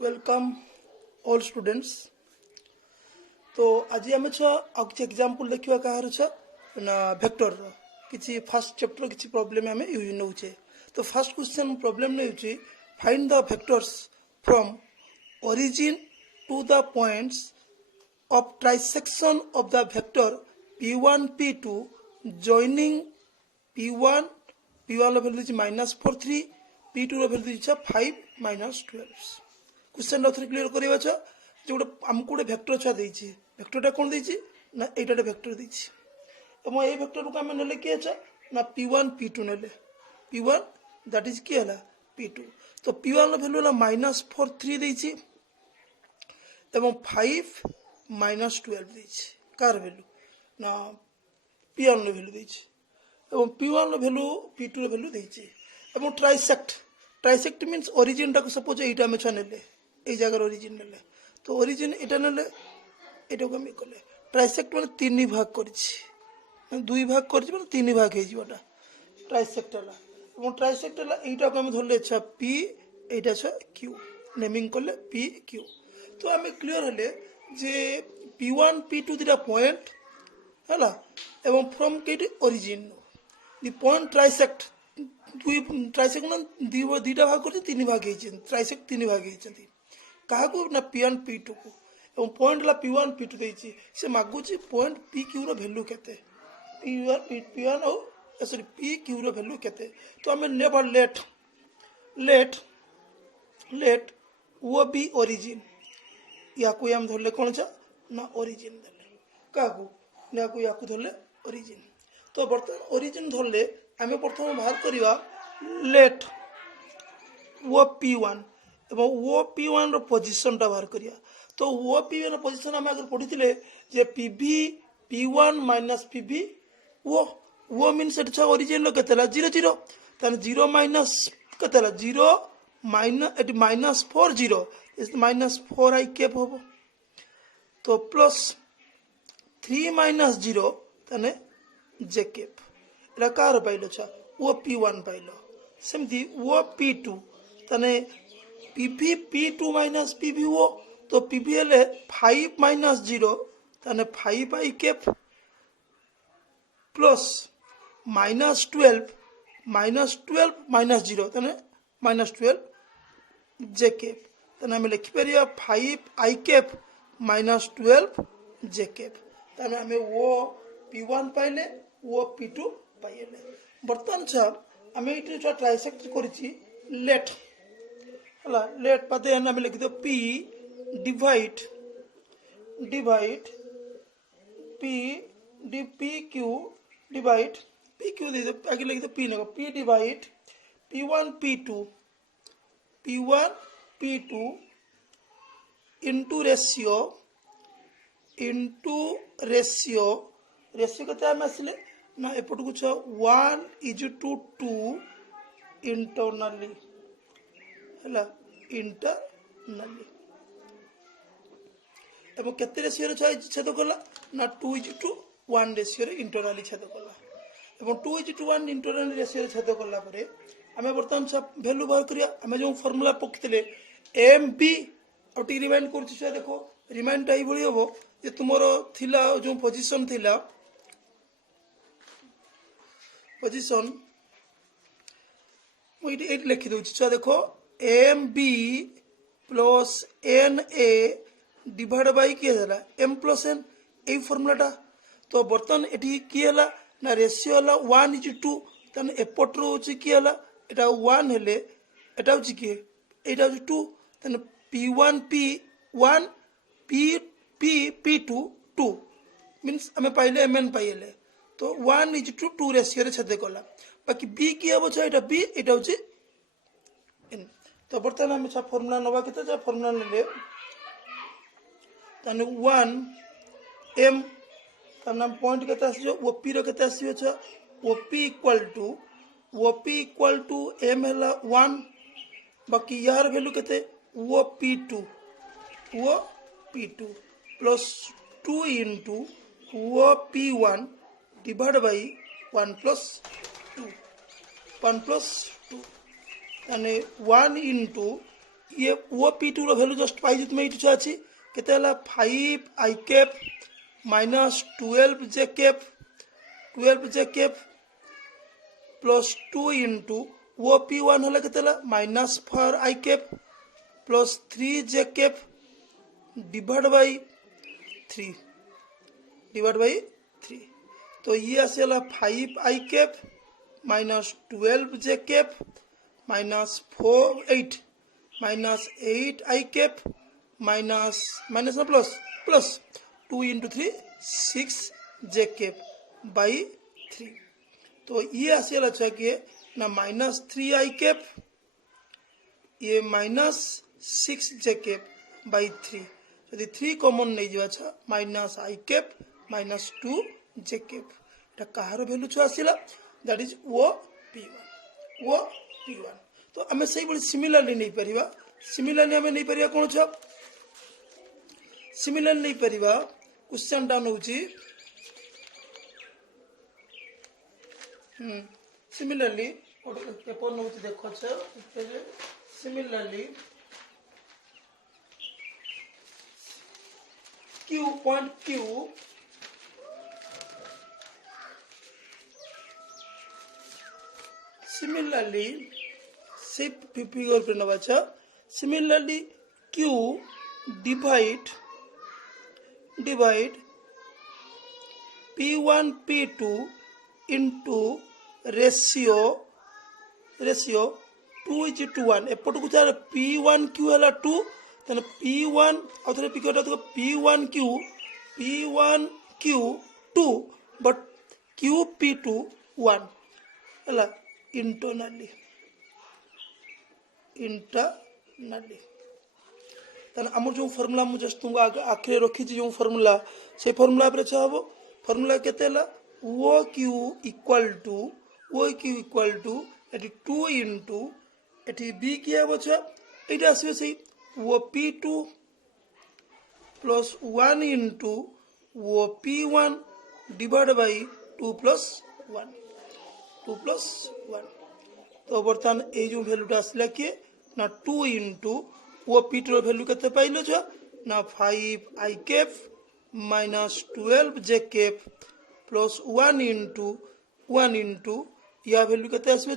Welcome all students. तो आज आम किसी एग्जांपल देखा कहार ना वेक्टर किसी फर्स्ट चैप्टर किसी प्रॉब्लम आम यूज नौचे। तो फर्स्ट क्वेश्चन प्रॉब्लम नौचे find the vectors from origin to the points of trisection of the vector p1 p2 joining p1 ର value is -4 3 p2 ର value is 5 -12। क्वेश्चन रे clear करिवा छ जे गोटे हमको गोटे वेक्टर छा देछि वेक्टरटा कोन देछि ना एटाटे वेक्टर देछि एवं ए वेक्टर को हम नेले के छ ना p1 p2 नेले p1 दैट इज के हला p2। तो p1 ର value हला -4 3 देछि एवं 5 -12 देछि कार वैल्यू ना p1 ର वैल्यू देछि एवं p1 ର वैल्यू p2 ର वैल्यू देछि एवं ट्राइसेक्ट मीन्स ओरिजिन टा को सपोज एटा में छनेले ए जगह ओरिजिन नेले तो ओरिजिन एटा नेले एटा को हम कले ट्राइसेक्ट माने तीन भाग करछि दुई भाग करछि माने तीन भाग हे जिवटा ट्राइसेक्ट हला एवं ट्राइसेक्ट हला एटा को हम धरले छ p एटा छ q नेमिंग करले p q। तो हमें क्लियर हले जे p1 p2 दिटा पॉइंट हला एवं फ्रॉम केट ओरिजिन द पॉइंट ट्राइसेक्ट दुई ट्राइसेक्ट ना दीटा भाग कर तीन भाग हे ट्राइसेक्ट तीन भाग हे कहा को ना p1 p2 को एवं पॉइंट ला p1 p2 देछि से मागुची पॉइंट pq रो वैल्यू केते p1 और सॉरी pq रो वैल्यू केते। तो हमें नेवर लेट वो बी ओरिजिन या को हम धरले कोन छ ना ओरिजिन देले का को ना को या को धरले ओरिजिन। तो बर्तमान ओरिजिन धरले आमे प्रथम बाहर करिवा लेट वो p1 एवं वो p1 रो पोजीशन टा बाहर करिया। तो वो p1 रो पोजीशन हम अगर पढिथिले जे pv p1 - pv वो मींस एट छ ओरिजिन लो केतला 0 0 तन 0 माइनस केतला 0 माइनस एट -4 0 इस -4 i कैप हो तो प्लस 3 - 0 तने j कैप एला कार पाइलो छ वो p1 पाइलो सेमती वो p2 तने pv p2 - pv वो तो pv ले 5 - 0 तने 5 i कैप प्लस -12 -0 तने -12 j कैप तने हम लिखि परिया 5 i कैप -12 j कैप तने हमें वो p1 पाइले वो p2 पाइले। बर्तमान छ हमें इटे जो ट्राइसेक्ट करिछि लेट हला लेट पते हम लिखि दो p divide pq divide pq दे दो आगे लिखि दो p नको p divide p1 p2 ratio केते हम आसले ना एपट को 1:2 इंटरनली हला इंटरनली एवं केते रेशियो रे छेद कला ना 2:1 रेशियो रे इंटरनली छेद कला एवं 2:1 इंटरनली रेशियो रे छेद कला परे हमें बर्तमान सब वैल्यू बाहर करिया हमें जो फार्मूला पकथिले एम बी और टी रिमाइंड करछि छ देखो रिमाइंड टाइ भली होबो जे तुमरो थिला जो पोजीशन थिला पोजीशन मुई एट लिखि दउछि छ देखो M B plus N A divide by K हला एम प्लस एन ए फार्मूलाटा। तो बर्तन एठी की हला ना रेशियो हला 1:2 तन एपट रो छि की हला एटा 1 हेले एटा छि की एटा 2 तन p1 p1 p2 2 मींस हमें पाइले mn पाइले तो 1:2 रेशियो रे छेद कला बाकी b की हबो छ एटा b एटा होछि n। तो बर्तमान हम छ फार्मूला नबा केते छ फार्मूला लेले तने 1 m तने पॉइंट केते आसीयो op रो केते आसीयो छ op इक्वल टू m हला 1 बाकी यार वैल्यू केते वो p2 प्लस 2 into वो p1 डिवाइड बाय 1 plus 2 यानी 1 into ये वो P2 रो वैल्यू जस्ट पाई तुम ये अच्छी केते हला 5 I cap minus 12 J cap plus 2 into वो P1 हला केते हला minus 4 I cap plus 3 J cap divide by 3 तो ये आसेला 5 I cap minus 12 J cap minus 8 I cap minus ना plus 2 into 3 6 J cap by 3 तो ये आसेला कि ना माइनस 3 I कैप ये माइनस 6 J कैप बाई 3 यदि 3 कॉमन नहीं जावा minus I cap minus 2 J cap এটা কাহার ভ্যালু ছ আসিলা दैट इज ओ P1 तो आम से सिमिलरली नहीं परिबा सिमिलरली आम नहीं परिबा कौन छ सिमिलरली नहीं परिबा क्वेश्चन टा नउची सिमिलरली पेपर नउची देखो छ similarly Q point Q similarly से फिगर पे नवा छ similarly Q divide P1 P2 into ratio 2:1 एपट को चार P1 Q हला 2 तने P1 और थोड़े पिकट तो P1 Q 2 but Q P2 1 हला इंटरनली तने आम जो फॉर्मूला मुझे जस्ट तुमको आखिर रखी जो फॉर्मूला से फॉर्मूला पे हम फॉर्मूला केते हला O Q equal to AT 2 into AT B किया बचा एटा आसीबे सही O P2 plus 1 into O P1 divide by 2 plus 1 तो बर्तमान ये जो भैल्यूटा आसला किए ना 2 इंटू वो P2 भैल्यू के पाइल ना 5 I cap minus 12 J cap plus 1 into या भैल्यू के आसबे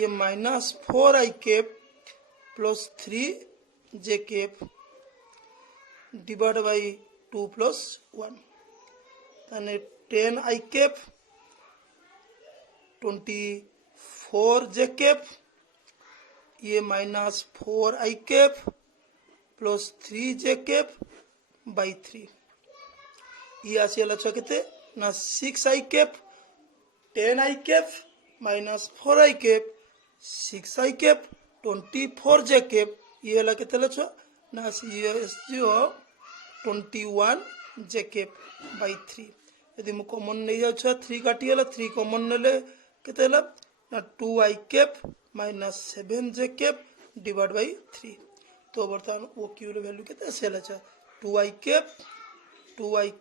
ये minus 4 I cap plus 3 J cap divide by 2 plus 1 ताने 10 I कैप 24 J कैप ये minus 4 I cap plus 3 J cap by 3 ये आसीला केते ना 6 I cap 10 I cap minus 4 I cap 6 I cap 24 J cap ये हला केते ना 21 J कैप बाई 3 यदि मु कॉमन नहीं जाउछ 3 काटी हला 3 कॉमन नेले केते हला ना 2 I cap minus 7 J cap divide by 3 तो बर्तमान ओ क्यू रे वैल्यू केते आसेला 2 I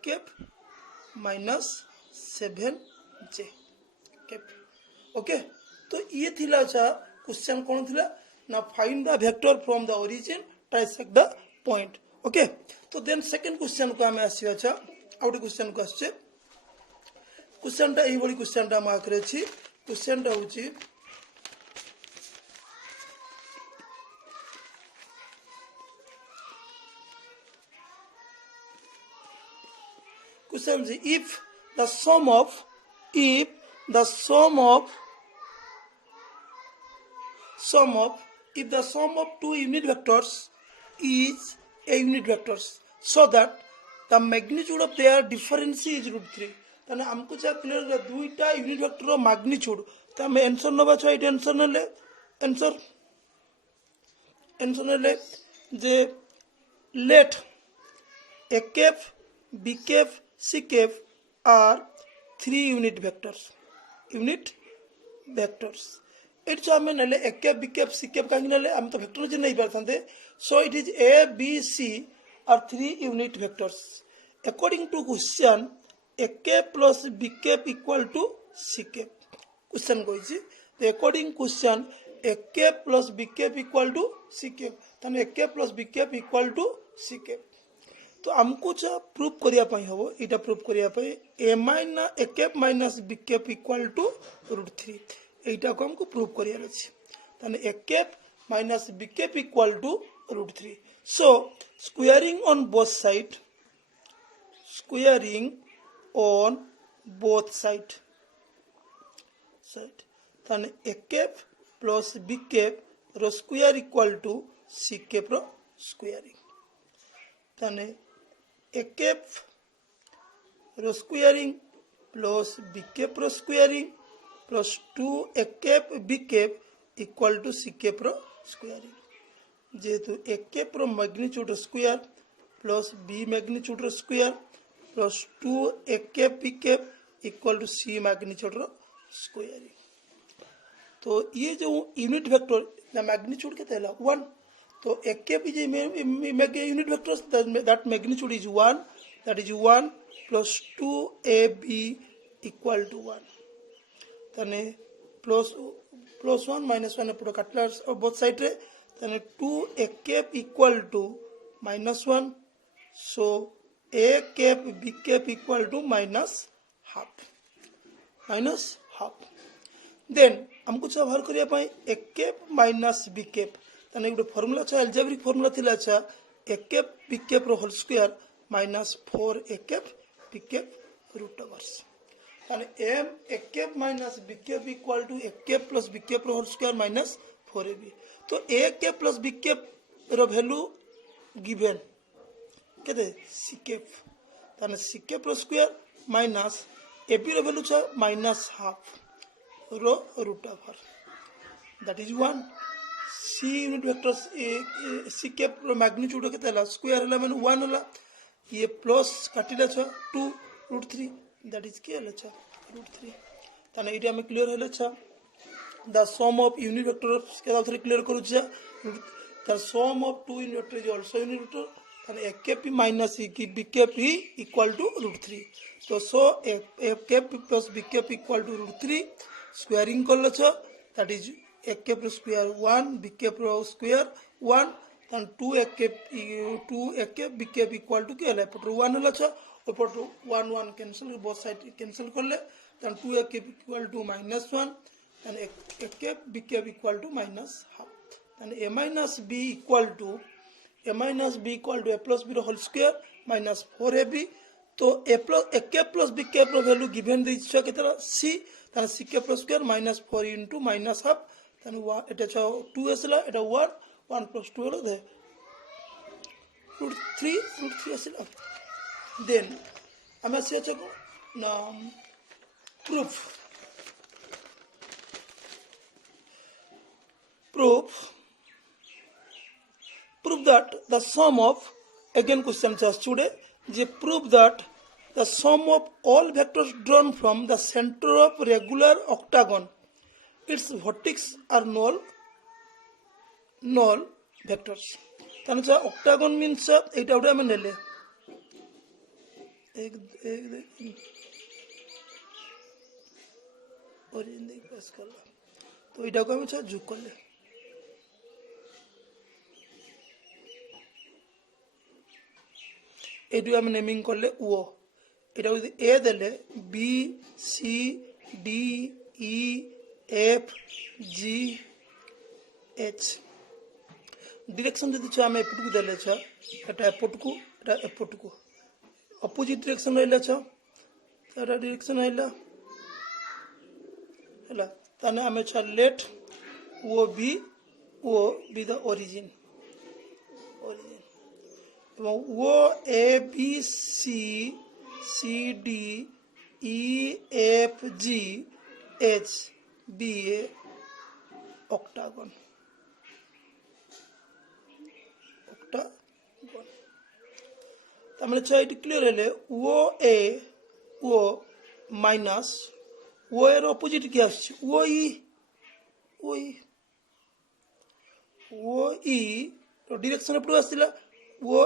cap minus 7 J cap okay तो ये थिला क्वेश्चन कौन थिला ना find the vector from the origin trisect the point okay तो देन सेकंड क्वेश्चन को हमें आसीबा आउट क्वेश्चन को आछे क्वेश्चन टा एई बडी क्वेश्चन टा मार्क रे छी क्वेश्चन टा होची क्वेश्चन जी if the sum of two unit vectors is a unit vectors so that the magnitude of their difference is √3 ताने हमको चा क्लियर दुईटा यूनिट वेक्टर रो मैग्नीट्यूड तो हम आंसर नबा छ एट आंसर नेले आंसर नेले जे let A cap B cap C cap are 3 unit vectors it जो हम नेले A cap B cap C cap काहे नेले हम तो वेक्टर जे नहीं पारथांते so it is A B C are 3 unit vectors according to question A cap plus B cap equal to C cap. Question goes the according question A cap plus B cap equal to C cap ताने A cap plus B cap equal to C cap तो आमको जो proof करिया पई हबो इटा proof करिया पई A cap minus B cap equal to √3 एटा को हमको प्रूफ करिया अछि ताने A cap minus B cap equal to √3 so squaring on both side ताने A cap plus B cap row square equal to C cap row squaring ताने A cap row squaring plus B cap row squaring plus 2 A cap B cap equal to C cap row squaring जेहेतु ए cap रो magnitude square plus B magnitude रो square plus 2 A cap B cap equal to C magnitude रो squaring तो ये जो unit vector magnitude के तेला 1 तो A cap is unit vector that magnitude is 1 that is 1 plus 2ab equal to 1 तने plus 1 minus 1 एपटो काटला both side रे तने 2a cap equal to minus 1 so a cap b cap equal to minus half then हमको छ बाहर करिया पई a cap minus b cap तने एक फार्मूला छ अलजेब्रिक फार्मूला थिला छ a cap b cap रो whole square minus 4a cap b cap root overs and m a cap minus b cap equal to a cap plus b cap रो whole square minus 4ab तो a cap plus b cap रो value given केते c cap ताने c cap रो square minus ab रो value छ minus half रो root over that is 1 c unit vector c cap रो मैग्नीट्यूड केते हला स्क्वायर हला माने 1 हला ये प्लस काटिला छ 2 √3 दैट इज के हला छ √3 ताने इटा में क्लियर हला छ the sum of unit vector के दाउ थरे क्लियर करू छ the sum of two unit vector is also unit vector ताने a cap minus b cap equal to √3 तो सो a cap plus b cap equal to √3 squaring करल छ that is a cap square 1 b cap square 1 then 2 a cap b cap equal to के पट 1 हला छ पट 1 cancel both side cancel करले then 2 a cap equal to -1 and a cap b cap equal to -half then a minus b equal to a plus b whole square minus 4ab तो a cap plus b cap रो value given दै छ केतरा c then c cap square -4 into -half then एटा छ 2 असला एटा 1 plus 2 hello दे √3 असला then हम ऐसे चको ना proof that the sum of again question just today je prove that the sum of all vectors drawn from the center of regular octagon its vertex are null vectors ताने छ octagon means एटा उडा में नेले एक और इन देख पास करला तो एटा को हम छ जुक करले एडु हम नेमिंग करले ओ एटा ए देले B C D E F G H direction जदि छ हम एपट को देले छ एटा एपट को अपोजिट डायरेक्शन रहला छ एटा डायरेक्शन रहला हला ताने हम छ let O be the origin वो A B C D E F G H be a octagon तामने छ इट क्लियर हेले ओ माइनस ओ एर ऑपोजिट के आछि ओ ई तो डायरेक्शन एपटो आसिला ओ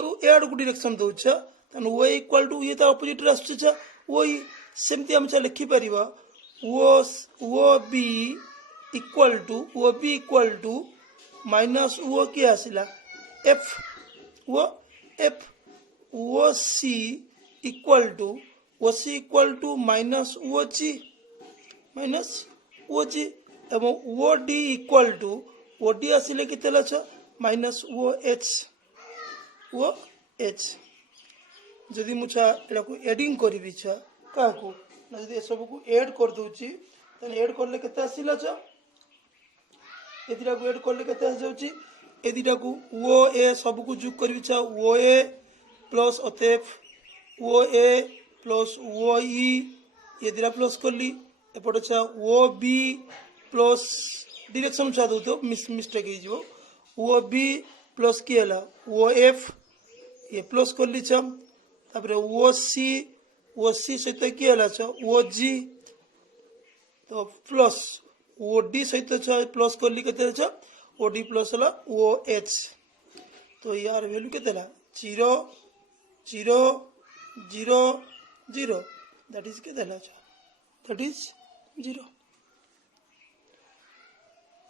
रु ए आड़ को डायरेक्शन दउ छ तन ओ इक्वल टू ये ता ऑपोजिट रे आछि छ ओ सेमति हम छ लिखि परिबा O B equal to minus O किए आसला F O C equal to minus O G एवं O D equal to O D आसिले केते लछ माइनस ओ एच जदि मुझा एटा को एडिंग करी छा का को ना जदि सब को ऐड कर दूची तने ऐड करले केते आसिला छ ए दिटा को ऐड करले केते आस जाउची ए दिटा को ओ ए सब को जोग करबी छा ओ ए प्लस अतेफ ओ ए प्लस ओ ई ये दिटा प्लस करली एपटे छा ओ बी प्लस डायरेक्शन छा दो तो मिस्टेक हो जिवो ओ बी प्लस की हला ओ एफ ये प्लस करली छा तापरे ओ सी सहित की हला छ ओ जी तो प्लस ओ डी सहित छ प्लस करली केते छ ओ डी प्लस हला ओ एच तो यार वैल्यू केते हला 0 0 0 0 दैट इज केते हला छ दैट इज 0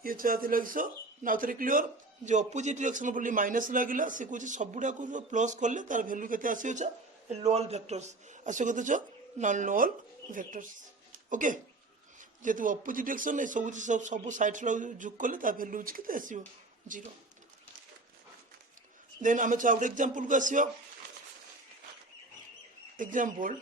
ये चाहते लगे सो नाउ थ्री क्लियर जो अपोजिट डायरेक्शन बोली माइनस लागिला से कुछ सबुडा को जो प्लस करले तार वैल्यू केते आसी छ नल वेक्टर्स आसो केते छ non null vectors okay जेतु opposite direction ए सब साइड रो जोग करले तार वैल्यू केते आसीओ 0 देन आमे छ आउट एग्जांपल को आसीओ example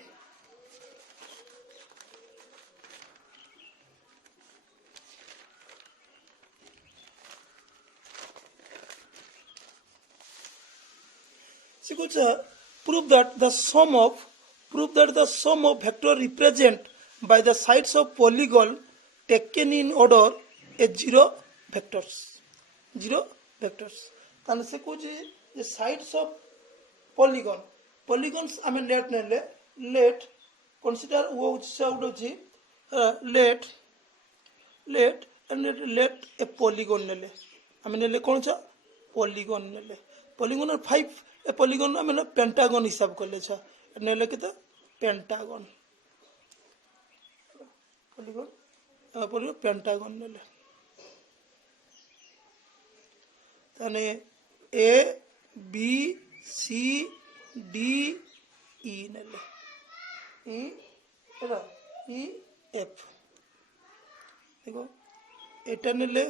prove that the sum of vector represent by the sides of polygon taken in order a zero vectors ताने से कुछ the sides of polygons आमे let consider वो उच्च let a polygon नेले आमे नेले कौन सा polygon नेले polygon और 5 ए पॉलीगॉन आमे पेंटागन हिसाब करले छ नेले के पेंटागन पॉलीगॉन पेंटागन नेले ताने ए बी सी डी ई नेले ई एफ देखो एटा नेले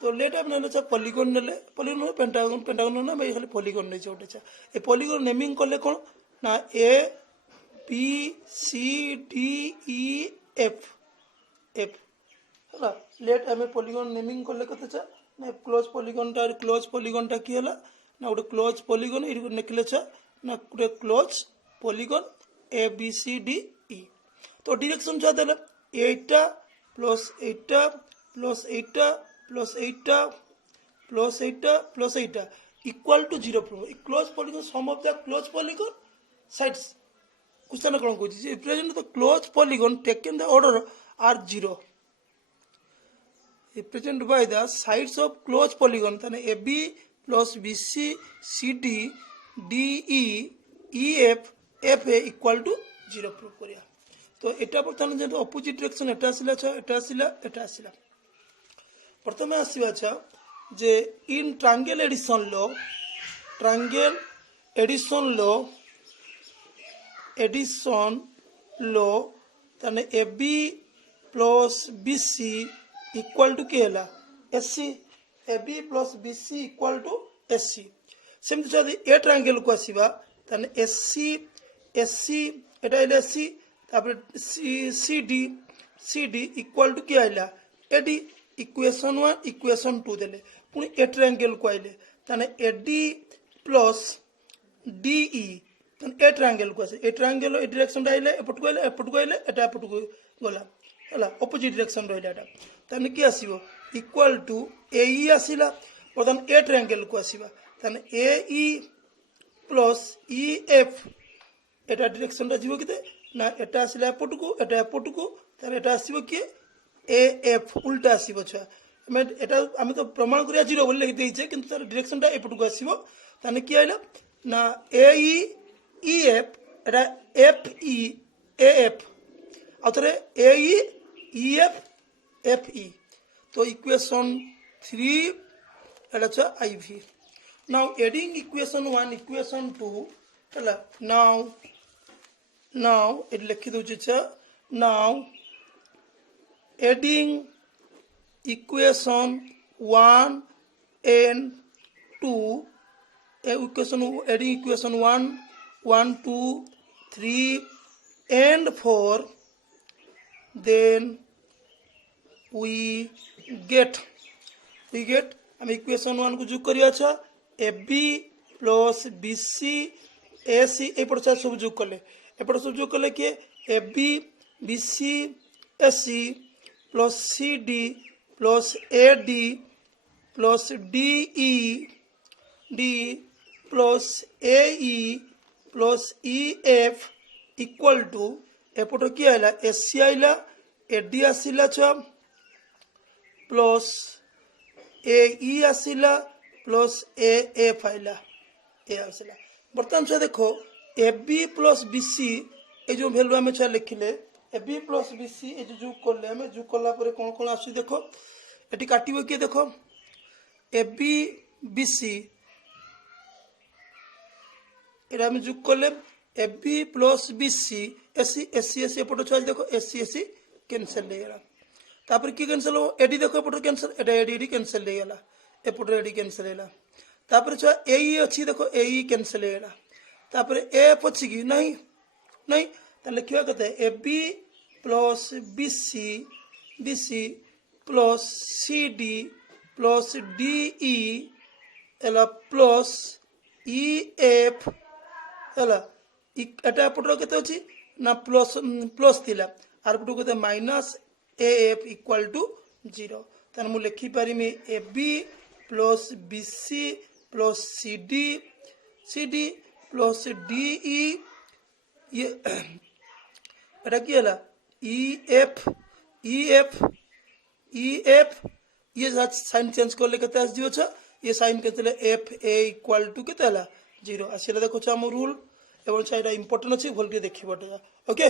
तो लेट आप नेले पॉलीगॉन नेले पॉलीगॉन पेंटागन ना भाई खाली पॉलीगॉन नै छोटे छ ए पॉलीगॉन नेमिंग करले कोन ना A B C D E F हला लेट हमें पॉलीगॉन नेमिंग करले कते छ ना क्लोज पॉलीगॉन टा की हला ना उडे क्लोज पॉलीगॉन इ नेकले छ ना उडे close polygon A B C D E तो डायरेक्शन छ देले 8 plus 8 plus 8 plus 8 plus 8 plus 8 equal to 0 close polygon sum of the close polygon sides question कोन कहू छी represent the close polygon taken the order are 0 represent by the sides of close polygon तने AB plus BC CD DE EF FA equal to 0 prove करिया तो एटा बर्तमान जे opposite direction एटा आसिला प्रथमे आसीबा छ जे in triangle addition लो तने AB plus BC equal to के हला SC AB plus BC equal to SC same जदि ए ट्रायंगल को आसीबा तने SC एटा इले SC तापर CD इक्वल टू के आइला AD इक्वेशन 1 इक्वेशन 2 देले पुनी ए ट्रायंगल को आइले तने AD प्लस DE तने ए ट्रायंगल को आसे ए ट्रायंगल ए डायरेक्शन आइले एपट को आइले एटा एपट को गला हला ऑपोजिट डायरेक्शन रहिला एटा तने की आसीबो इक्वल टू AE आसीला प्रथम ए ट्रायंगल को आसीबा तने AE प्लस EF एटा डायरेक्शन रा जीवो किते ना एटा आसीला एपट को तने एटा आसीबो कि AF उल्टा आसीबो छ आम तो प्रमाण करिया 0 बोली लिखि देइछे किंतु तार डायरेक्शनटा एपटू को आसीबो ताने कि आइला ना ए ई एफ एटा एफ ई ए एफ आउथरे ए ई एफ ई तो इक्वेशन 3 एटा छ आई भी नाउ एडिंग इक्वेशन 1 इक्वेशन 2 हला नाउ इट लिखि दोछि छ now adding equation 1 and 2 adding equation 1 2 3 and 4 then we get हम equation 1 को जोग करिया छ AB plus BC AC एपट सब जोग कले के AB BC AC plus CD plus AD plus DE plus AE plus EF equal to एपट कि आइला SC आइला AD आसिला छ plus AE आसिला plus AF आइला ए आसिला बर्तमान छ देखो AB plus BC ए जो वैल्यू हमें छ लिखिले AB plus BC ए जो करले हमें जो कला पर कौन कौन आसी देखो एटी काटिबो के देखो AB BC एरा हम जो करले AB plus BC SC SC एपट छ देखो SC कैंसिल हो गला तापर की कैंसिल हो AD देखो एपट कैंसिल एटा AD कैंसिल हो गला एपट AD कैंसिल होला तापर छ AE अछि देखो AE कैंसिल हो गला तापर AF अछि कि नहीं त लिखिया कते AB plus BC plus CD plus DE एला plus EF एला एटा पटरो केते अछि ना प्लस थिला आर पटो केते माइनस AF इक्वल टू 0 तन मु लिखि पारिमी AB plus BC plus CD plus DE ये एटा की हला EF ये साइन चेंज करले केते आस दियो छ ये साइन केते FA इक्वल टू केते हला 0 आसिला देखो छ हम रूल एवं साइड इंपोर्टेंट अछि भलके देखिबो ओके।